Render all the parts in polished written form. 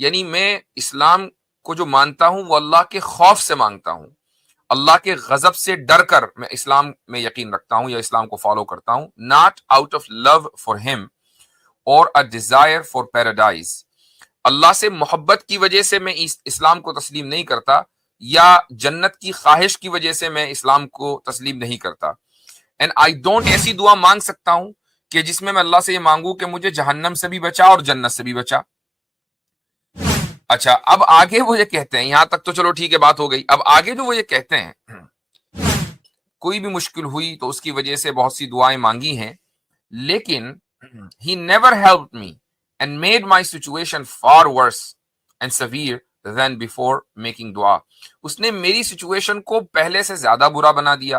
یعنی میں اسلام کو جو مانتا ہوں وہ اللہ کے خوف سے مانگتا ہوں، اللہ کے غضب سے ڈر کر میں اسلام میں یقین رکھتا ہوں یا اسلام کو فالو کرتا ہوں، not out of love for him اور اے ڈیزائر فار پیراڈائز۔ اللہ سے محبت کی وجہ سے میں اسلام کو تسلیم نہیں کرتا، یا جنت کی خواہش کی وجہ سے میں اسلام کو تسلیم نہیں کرتا۔ اینڈ آئی ڈونٹ ایسی دعا مانگ سکتا ہوں کہ جس میں اللہ سے یہ مانگوں کہ مجھے جہنم سے بھی بچا اور جنت سے بھی بچا۔ اچھا، اب آگے وہ یہ کہتے ہیں، یہاں تک تو چلو ٹھیک ہے، بات ہو گئی۔ اب آگے جو وہ یہ کہتے ہیں کوئی بھی مشکل ہوئی تو اس کی وجہ سے بہت سی دعائیں مانگی ہیں، لیکن he never helped me and made my situation far worse and severe than before making dua۔ اس نے میری سچویشن کو پہلے سے زیادہ برا بنا دیا،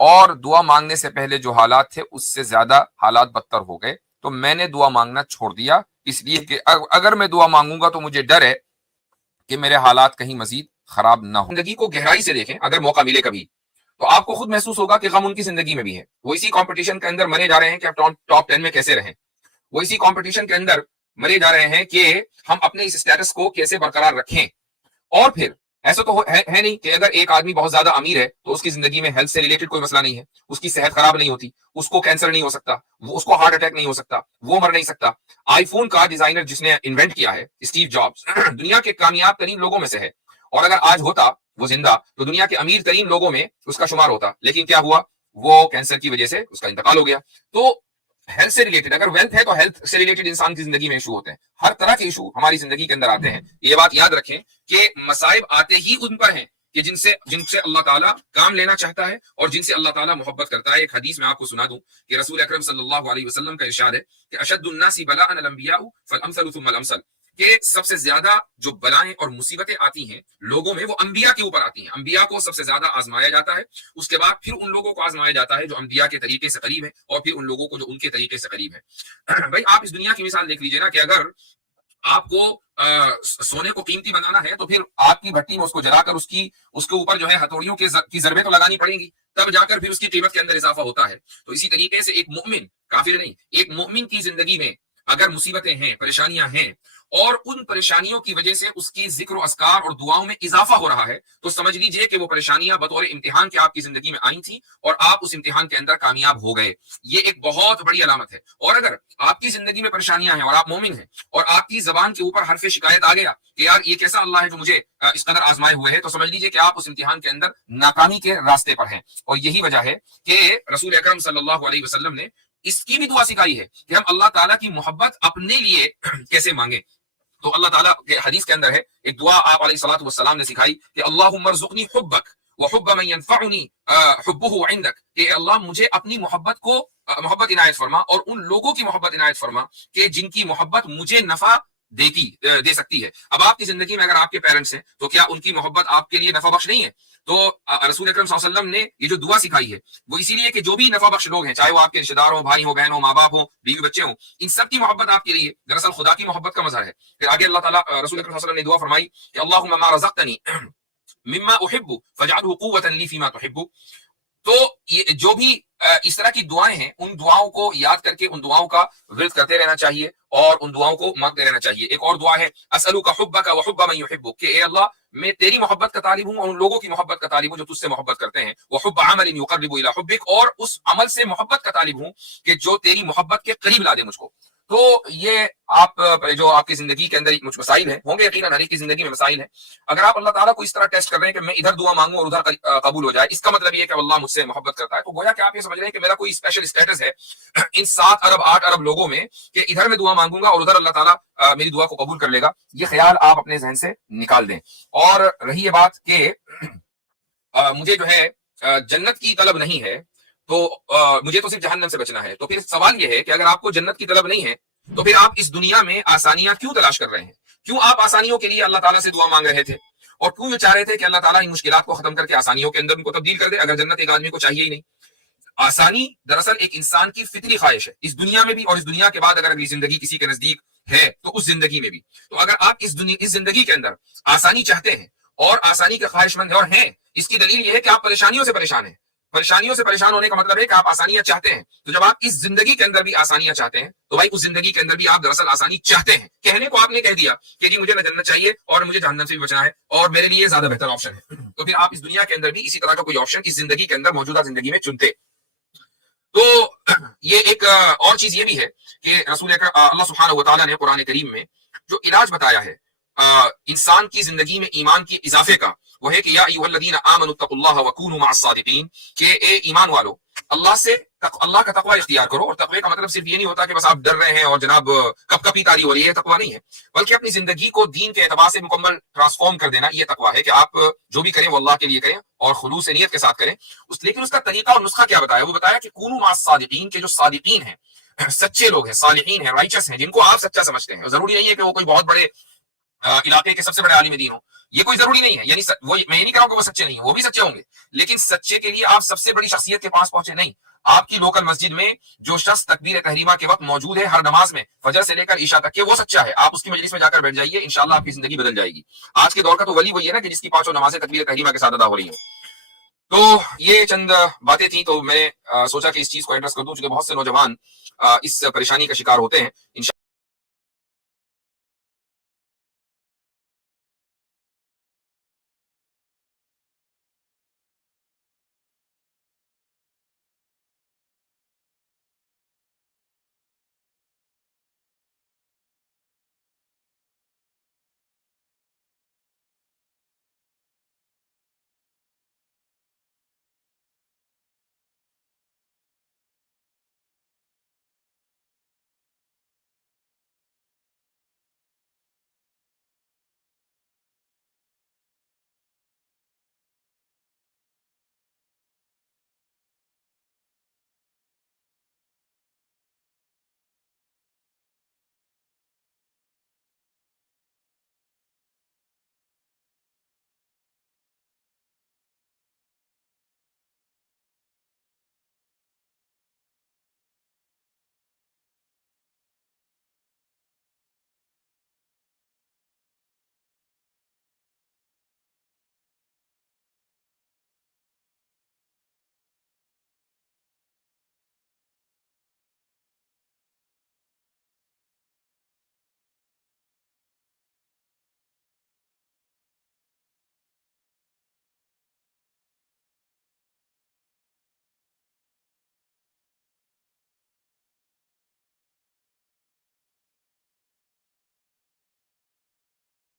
اور دعا مانگنے سے پہلے جو حالات تھے اس سے زیادہ حالات بدتر ہو گئے، تو میں نے دعا مانگنا چھوڑ دیا، اس لیے کہ اگر میں دعا مانگوں گا تو مجھے ڈر ہے کہ میرے حالات کہیں مزید خراب نہ ہو۔ زندگی کو گہرائی سے دیکھیں، اگر موقع ملے کبھی تو آپ کو خود محسوس ہوگا کہ غم ان کی زندگی میں بھی ہے۔ وہ اسی کمپٹیشن کے اندر مرے جا رہے ہیں کہ آپ ٹاپ 10 میں کیسے رہیں، وہ اسی کمپٹیشن کے اندر مرے جا رہے ہیں کہ ہم اپنے اس اسٹیٹس کو کیسے برقرار رکھیں۔ اور پھر ایسا تو ہے نہیں کہ اگر ایک آدمی بہت زیادہ امیر ہے تو اس کی زندگی میں ہیلتھ سے ریلیٹڈ کوئی مسئلہ نہیں ہے، اس کی صحت خراب نہیں ہوتی، اس کو کینسر نہیں ہو سکتا، اس کو ہارٹ اٹیک نہیں ہو سکتا، وہ مر نہیں سکتا۔ آئی فون کا ڈیزائنر جس نے انوینٹ کیا ہے، اسٹیو جابس، دنیا کے کامیاب ترین لوگوں میں سے ہے، اور اگر آج ہوتا وہ زندہ تو دنیا کے امیر ترین لوگوں میں اس کا شمار ہوتا، لیکن کیا ہوا، وہ کینسر کی وجہ سے اس کا انتقال ہو گیا۔ تو ہیلتھ سے ریلیٹڈ، اگر ویلتھ ہے تو ہیلتھ سے ریلیٹڈ انسان کی زندگی میں ایشو ہوتے ہیں، ہر طرح کے ایشو ہماری زندگی کے اندر آتے ہیں۔ یہ بات یاد رکھیں کہ مصائب آتے ہی ان پر ہیں کہ جن سے اللہ تعالیٰ کام لینا چاہتا ہے اور جن سے اللہ تعالیٰ محبت کرتا ہے۔ ایک حدیث میں آپ کو سنا دوں کہ رسول اکرم صلی اللہ علیہ وسلم کا ارشاد ہے کہ اشد الناس بلاء الانبیاء فالامثل ثم الامثل، کہ سب سے زیادہ جو بلائیں اور مصیبتیں آتی ہیں لوگوں میں وہ انبیاء کے اوپر آتی ہیں۔ انبیاء کو سب سے زیادہ آزمایا جاتا ہے، اس کے بعد پھر ان لوگوں کو آزمایا جاتا ہے جو انبیاء کے طریقے سے قریب ہیں، اور پھر ان لوگوں کو جو ان کے طریقے سے قریب ہیں۔ بھائی آپ اس دنیا کی مثال دیکھ لیجئے نا، کہ اگر آپ کو سونے کو قیمتی بنانا ہے تو پھر آپ کی بھٹی میں اس کو جلا کر اس کے اوپر جو ہے ہتھوڑیوں کی ضربیں تو لگانی پڑیں گی، تب جا کر پھر اس کی قیمت کے اندر اضافہ ہوتا ہے۔ تو اسی طریقے سے ایک مومن، کافر نہیں، ایک مومن کی زندگی میں اگر مصیبتیں ہیں، پریشانیاں ہیں، اور ان پریشانیوں کی وجہ سے اس کی ذکر و اذکار اور دعاؤں میں اضافہ ہو رہا ہے، تو سمجھ لیجئے کہ وہ پریشانیاں بطور امتحان کے آپ کی زندگی میں آئی تھیں اور آپ اس امتحان کے اندر کامیاب ہو گئے۔ یہ ایک بہت بڑی علامت ہے۔ اور اگر آپ کی زندگی میں پریشانیاں ہیں اور آپ مومن ہیں اور آپ کی زبان کے اوپر حرف شکایت آ گیا کہ یار یہ کیسا اللہ ہے جو مجھے اس قدر آزمائے ہوئے ہے، تو سمجھ لیجئے کہ آپ اس امتحان کے اندر ناکامی کے راستے پر ہیں۔ اور یہی وجہ ہے کہ رسول اکرم صلی اللہ علیہ وسلم نے اس کی بھی دعا سکھائی ہے کہ ہم اللہ تعالیٰ کی محبت اپنے لیے کیسے مانگیں۔ تو اللہ تعالیٰ کے حدیث کے اندر ہے ایک دعا آپ علیہ الصلوۃ والسلام نے سکھائی کہ اللہم ارزقنی حبک وحب من ينفعنی حبہ عندک، کہ اللہ مجھے اپنی محبت عنایت فرما اور ان لوگوں کی محبت عنایت فرما کہ جن کی محبت مجھے نفع دے سکتی ہے۔ اب آپ کی زندگی میں اگر آپ کے پیرنٹس ہیں تو کیا ان کی محبت آپ کے لیے نفع بخش نہیں ہے؟ تو رسول اکرم صلی اللہ علیہ وسلم نے یہ جو دعا سکھائی ہے وہ اسی لیے کہ جو بھی نفع بخش لوگ ہیں، چاہے وہ آپ کے رشتے دار ہوں، بھائی ہوں، بہن ہوں، ماں باپ ہوں، بیوی بچے ہوں، ان سب کی محبت آپ کے لیے دراصل خدا کی محبت کا مظہر ہے۔ پھر آگے اللہ تعالیٰ رسول اکرم صلی اللہ علیہ وسلم نے دعا فرمائی کہ اللہم ما رزقتنی مما احب فاجعله قوة لی فیما تحب۔ تو یہ جو بھی اس طرح کی دعائیں ہیں، ان دعاؤں کو یاد کر کے ان دعاؤں کا ورد کرتے رہنا چاہیے اور ان دعاؤں کو مانگتے رہنا چاہیے۔ ایک اور دعا ہے اسألک حبک وحب من یحبک، کہ اے اللہ میں تیری محبت کا طالب ہوں اور ان لوگوں کی محبت کا طالب ہوں جو تجھ سے محبت کرتے ہیں، وحب عمل یقرب الی حبک، اور اس عمل سے محبت کا طالب ہوں کہ جو تیری محبت کے قریب لا دے مجھ کو۔ تو یہ جو آپ کی زندگی کے اندر کچھ مسائل ہیں، ہوں گے یقیناً ہر ایک کی زندگی میں مسائل ہیں، اگر آپ اللہ تعالیٰ کو اس طرح ٹیسٹ کر رہے ہیں کہ میں ادھر دعا مانگوں اور ادھر قبول ہو جائے، اس کا مطلب یہ ہے کہ اللہ مجھ سے محبت کرتا ہے، تو گویا کہ آپ یہ سمجھ رہے ہیں کہ میرا کوئی اسپیشل اسٹیٹس ہے ان 7 ارب 8 ارب لوگوں میں کہ ادھر میں دعا مانگوں گا اور ادھر اللہ تعالیٰ میری دعا کو قبول کر لے گا۔ یہ خیال آپ اپنے ذہن سے نکال دیں۔ اور رہی یہ بات کہ مجھے جو ہے جنت کی طلب نہیں ہے، تو مجھے تو صرف جہنم سے بچنا ہے، تو پھر سوال یہ ہے کہ اگر آپ کو جنت کی طلب نہیں ہے تو پھر آپ اس دنیا میں آسانیاں کیوں تلاش کر رہے ہیں؟ کیوں آپ آسانیوں کے لیے اللہ تعالیٰ سے دعا مانگ رہے تھے؟ اور کیوں یہ چاہ رہے تھے کہ اللہ تعالیٰ ان مشکلات کو ختم کر کے آسانیوں کے اندر ان کو تبدیل کر دے، اگر جنت ایک آدمی کو چاہیے ہی نہیں؟ آسانی دراصل ایک انسان کی فطری خواہش ہے، اس دنیا میں بھی اور اس دنیا کے بعد اگر اگلی زندگی کسی کے نزدیک ہے تو اس زندگی میں بھی۔ تو اگر آپ اس زندگی کے اندر آسانی چاہتے ہیں اور آسانی کے خواہش مند اور ہیں، اس کی دلیل یہ ہے کہ آپ پریشانیوں سے پریشان ہیں۔ پریشانیوں سے پریشان ہونے کا مطلب ہے کہ آپ آسانیاں چاہتے ہیں. تو جب آپ اس زندگی کے اندر بھی آسانیاں چاہتے ہیں تو بھائی اس زندگی کے اندر بھی آپ دراصل آسانی چاہتے ہیں. کہنے کو آپ نے کہہ دیا کہ جی مجھے نہ جنت چاہیے اور مجھے جہنم سے بھی بچنا ہے اور میرے لیے زیادہ بہتر آپشن ہے, تو پھر آپ اس دنیا کے اندر بھی اسی طرح کا کوئی آپشن اس زندگی کے اندر موجودہ زندگی میں چنتے. تو یہ ایک اور چیز یہ بھی ہے کہ رسول اللہ سبحانہ و تعالیٰ نے قرآن کریم میں جو علاج بتایا ہے انسان کی زندگی میں ایمان کی اضافے کا, وہ ہے کہ یا ایھا الذین آمنوا اتقوا اللہ وکونوا مع الصادقین, کہ اے ایمان والو اللہ کا تقوی اختیار کرو. اور تقوی کا مطلب صرف یہ نہیں ہوتا کہ بس آپ ڈر رہے ہیں اور جناب کب کبھی تاری ہو رہی ہے, تقوی نہیں ہے, بلکہ اپنی زندگی کو دین کے اعتبار سے مکمل ٹرانسفارم کر دینا یہ تقوی ہے کہ آپ جو بھی کریں وہ اللہ کے لیے کریں اور خلوص نیت کے ساتھ کریں. لیکن اس کا طریقہ اور نسخہ کیا بتایا؟ وہ بتایا کہ کونوا مع الصادقین, کے جو صادقین ہیں, سچے لوگ ہیں, صالحین ہیں, رائچس ہیں, جن کو آپ سچا سمجھتے ہیں. ضروری نہیں ہے کہ وہ کوئی بہت بڑے علاقے کے سب سے بڑے عالم دین ہو, یہ کوئی ضروری نہیں ہے. یعنی وہ میں یہ نہیں کہہ رہا ہوں کہ وہ سچے نہیں ہیں, وہ بھی سچے ہوں گے, لیکن سچے کے لیے آپ سب سے بڑی شخصیت کے پاس پہنچے نہیں. آپ کی لوکل مسجد میں جو شخص تکبیر تحریمہ کے وقت موجود ہے ہر نماز میں فجر سے لے کر عشاء تک کے, وہ سچا ہے. آپ اس کی مجلس میں جا کر بیٹھ جائیے, انشاءاللہ آپ کی زندگی بدل جائے گی. آج کے دور کا تو ولی وہی ہے نا کہ جس کی پانچوں نمازیں تکبیر تحریمہ کے ساتھ ادا ہو رہی ہیں. تو یہ چند باتیں تھیں, تو میں نے سوچا کہ اس چیز کو ایڈریس کر دوں, چونکہ بہت سے نوجوان اس پریشانی کا شکار ہوتے ہیں.